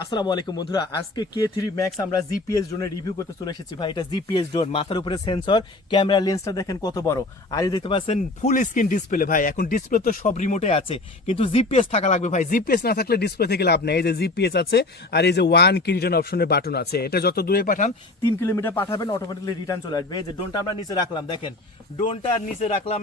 আসসালামু আলাইকুম বন্ধুরা, আজকে K3 Max আমরা জিপিএস ড্রোনের রিভিউ করতে চলে এসেছি ভাই। এটা জিপিএস ড্রোন, মাথার উপরে সেন্সর, ক্যামেরা লেন্সটা দেখেন কত বড়, আর এই দেখতে পাচ্ছেন ফুল স্ক্রিন ডিসপ্লে ভাই। এখন ডিসপ্লে তো সব রিমোটে আছে, কিন্তু জিপিএস থাকা লাগবে ভাই। জিপিএস না থাকলে ডিসপ্লে থেকে লাভ নেই। এই যে জিপিএস আছে, আর এই যে ওয়ান কি রিটার্ন অপশনের বাটন আছে। এটা যত দূরে পাঠান, 3 কিলোমিটার পাঠাবেন, অটোমেটিকলি রিটার্ন চলে আসবে। এই যে ড্রোনটা আমরা নিচে রাখলাম, দেখেন ড্রোনটা নিচে রাখলাম।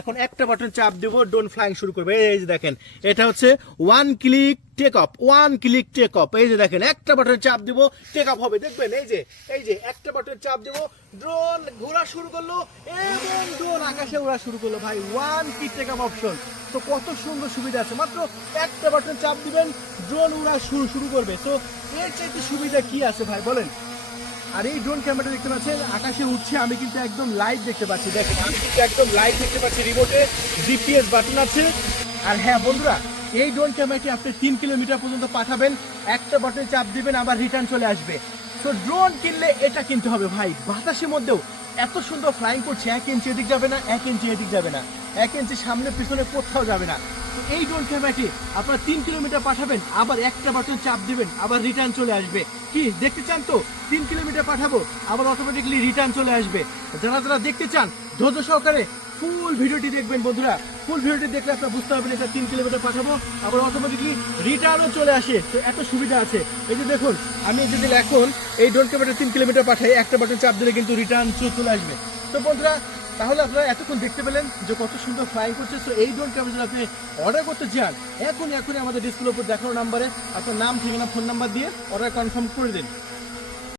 এখন একটা বাটন চাপ দেবো, ড্রোন ফ্লাইং শুরু করবে। এই যে দেখেন, এটা হচ্ছে one click take off, one click take off. এই যে দেখেন, একটা বাটন চাপ দিব, টেক অফ হবে। দেখবেন এই যে একটা বাটন চাপ দিব, ড্রোন ঘোরা শুরু করলো এবং ড্রোন আকাশে ওড়া শুরু করলো ভাই। One click take off option, তো কত সুন্দর সুবিধা আছে। মাত্র একটা বাটন চাপ দিবেন, ড্রোন উড়া শুরু করবে। তো এর চাইতে সুবিধা কি আছে ভাই বলেন? আর এই ড্রোন ক্যামেরাটা দেখতে পাচ্ছেন আকাশে উঠছে, আমি কিন্তু একদম লাইভ দেখতে পাচ্ছি। দেখেন, আমি কিন্তু একদম লাইভ দেখতে পাচ্ছি। রিমোটে জিপিএস বাটন আছে। আর হ্যাঁ বন্ধুরা, এই ড্রোন ক্যামেরাটি আপনি 3 কিলোমিটার পর্যন্ত পাঠাবেন, একটা বাটনে চাপ দিবেন, আবার রিটার্ন চলে আসবে। তো ড্রোন কিনলে এটা কিনতে হবে ভাই। বাতাসের মধ্যেও এত সুন্দর ফ্লাইং করছে, 1 ইঞ্চি এদিক যাবে না, 1 ইঞ্চি এদিক যাবে না, 1 ইঞ্চি সামনে পিছনে কোথাও যাবে না। তো এই ড্রোন ক্যামেরাটি আপনারা 3 কিলোমিটার পাঠাবেন, আবার একটা বাটন চাপ দিবেন, আবার রিটার্ন চলে আসবে। কি দেখতে চান? তো 3 কিলোমিটার পাঠাবো, আবার অটোমেটিকলি রিটার্ন চলে আসবে। যারা দেখতে চান, ধৈর্য সহকারে ফুল ভিডিওটি দেখবেন বন্ধুরা। ফুল ভিডিওটি দেখলে আপনারা বুঝতে পারবেন এটা 3 কিলোমিটার পাঠাবো, আবার অটোমেটিকলি রিটার্নও চলে আসে। তো এত সুবিধা আছে। এই যে দেখুন, আমি যদি এখন এই ড্রোন ক্যামেরাটা 3 কিলোমিটার পাঠাই, একটা বাটন চাপ দিলে কিন্তু রিটার্ন চলে আসবে। তো বন্ধুরা, তাহলে আপনারা এতক্ষণ দেখতে পেলেন যে কত সুন্দর ফ্লাইং করছে। তো এই ড্রোন ক্যামেরা যদি আপনি অর্ডার করতে চান, এখনই আমাদের ডিসপ্লের উপর দেখানো নাম্বারে আপনার নাম, ঠিকানা, ফোন নাম্বার দিয়ে অর্ডার কনফার্ম করে দিন।